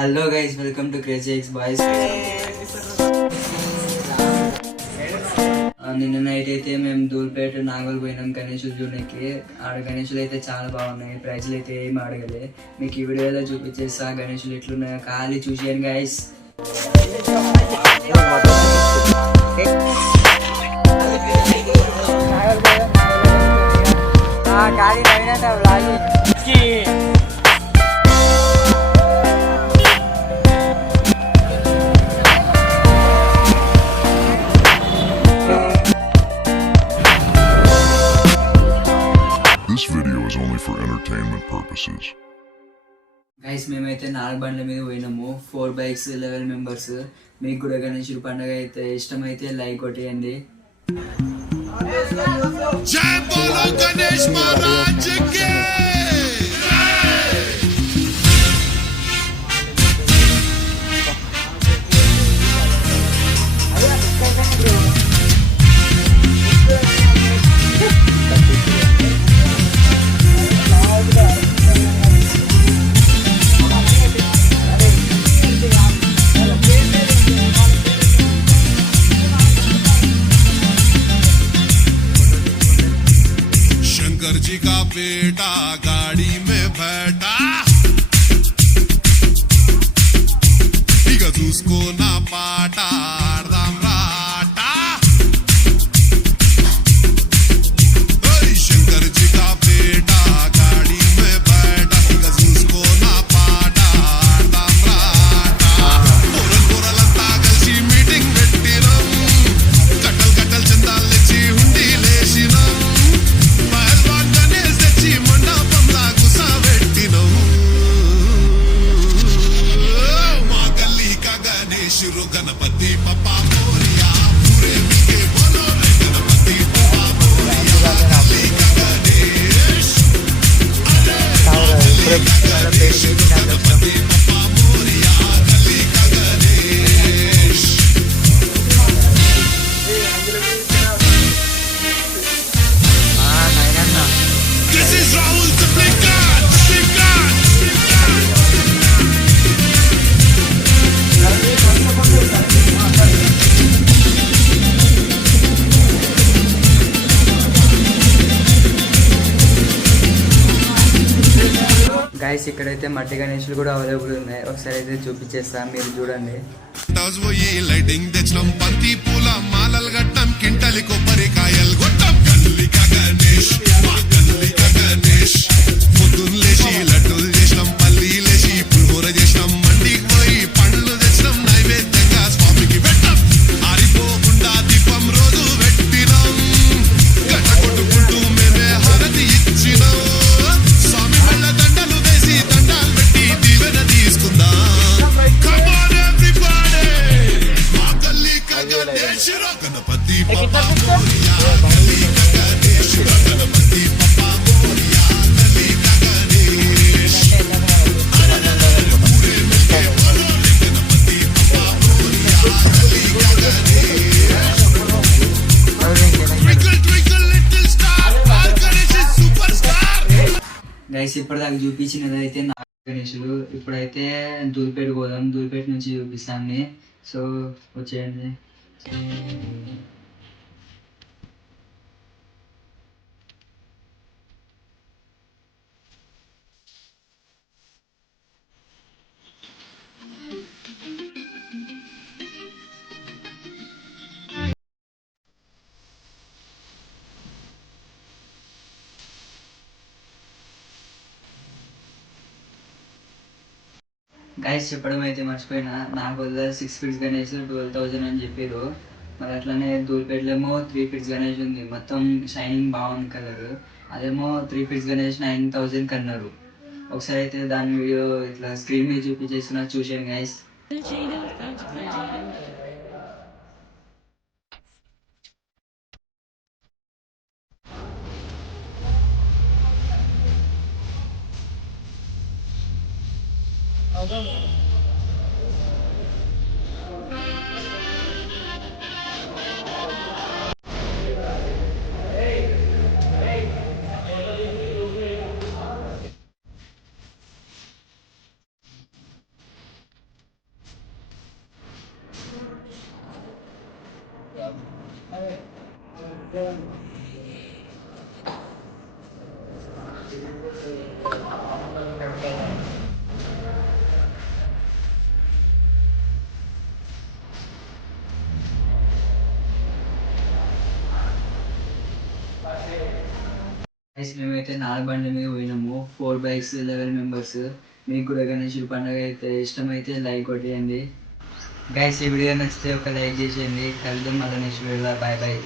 Hello guys, welcome to crazy X boys. నిన్న night అయితే మేము దూల్పేట నాగోల్ పోయినాం గణేషులు చూడడానికి. ఆడ గణేషులు అయితే చాలా బాగున్నాయి. ప్రైజ్లు అయితే ఏమి అడగలే. మీకు ఈ వీడియోలో చూపించేస్తా గణేషులు ఎట్లున్నాయో ఖాళీ చూసేయండి guys. This video is only for entertainment purposes. Guys మేమైతే 4 బండ్ల మీద పోయినాము. 4 బైక్స్ 11 మెంబర్స్. మీకు కూడా గణేషుడి పండుగ అయితే ఇష్టమైతే లైక్ కొట్టేయండి. జై బోలో గణేష్ మహారాజ్ కి शंकर जी का बेटा गाड़ी में बैठा उसको ना पाटा राम राटा शंकर जी का बेटा गाड़ी में बैठा उसको ना पाटा राम राटा पोरल पोरल अंता कलसी मीटिंग పెట్టినం కట్టల్ కట్టల్ చందాలెచ్చి హుండీ లేసినం పహల్వాన్ గణేష్ తెచ్చి మండపంలా గుసబెట్టినం మా గల్లీ కా గణేష్ రు గణపతి పప్పా మోరియా పూరే మికే బోలో రే గణపతి పప్పా మోరియా గల్లీ కా గణేష్ గణపతి పప్పా మోరియా గల్లీ కా Ganesh This is Rahul Tiplikat. Guys ఇక్కడైతే మట్టి గణేషులు కూడా అవైలబుల్ ఉన్నాయి. ఒకసారి అయితే చూపించేస్తా, మీరు చూడండి. లైటింగ్ తెచ్చడం బంతి పూల మాలలు గట్టం కింటలి కొబ్బరికాయలు గొట్టం గల్లిక గణేష్ మా గల్లిక గణేష్ పొద్దున్న లేచి లడ్డూలు చేసినాం పల్లి లేచి పులిహోర చేసినాం మండికి పోయి పండ్లు తెచ్చినాం నైవేద్యంగా స్వామికి పెట్టాం ఆరిపోకుండా దీపం రోజు పెట్టినాం గట్ట కొట్టుకుంటూ మేమే హారతి ఇచ్చినాం స్వామి మెళ్ళ దండలు వేసి దండాలు పెట్టి దీవెన తీసుకుందాం. Come on everybody మా గల్లిక గణేష్ గణపతి పప్పా మోరియా గల్లిక గణేష్ గణపతి పప్పా మోరియా గల్లిక గణేష్ పూరే మిల్కే బోలో రే గణపతి పప్పా మోరియా గల్లిక Ganesh Twinkle twinkle little star our Ganesh is superstar. Guys ఇప్పటిదాకా చూపించినది అయితే నా గణేషులు. ఇప్పుడైతే దూల్పేట పోదాం. దూల్పేట నుంచి చూపిస్తాను. సో వచ్చేయండి. గైస్ చెప్పడం అయితే మర్చిపోయినా, నాకు వల్ల 6 ఫీట్స్ గణేష్ 12,000 అని చెప్పారు. మరి అట్లనే దూల్పేటలేమో 3 ఫీట్స్ గణేష్ ఉంది. మొత్తం షైనింగ్ బాగుంది కలర్. అదేమో 3 ఫీట్స్ గణేష్ 9,000 కన్నారు. ఒకసారి అయితే దాని వీడియో ఇట్లా స్క్రీన్ మీద చూపించేస్తున్నా, చూసాను గైస్. మేమైతే 4 బండ్ల మీద పోయినాము, 4 బైక్స్ 11 మెంబర్స్. మీకు కూడా గణేశుడి పండుగ అయితే ఇష్టమైతే లైక్ కొట్టేయండి గైస్. ఈ వీడియో నచ్చితే ఒక లైక్ చేసేయండి. కలుద్దాం మళ్ళీ నెక్స్ట్ వీడియోలో. Bye bye.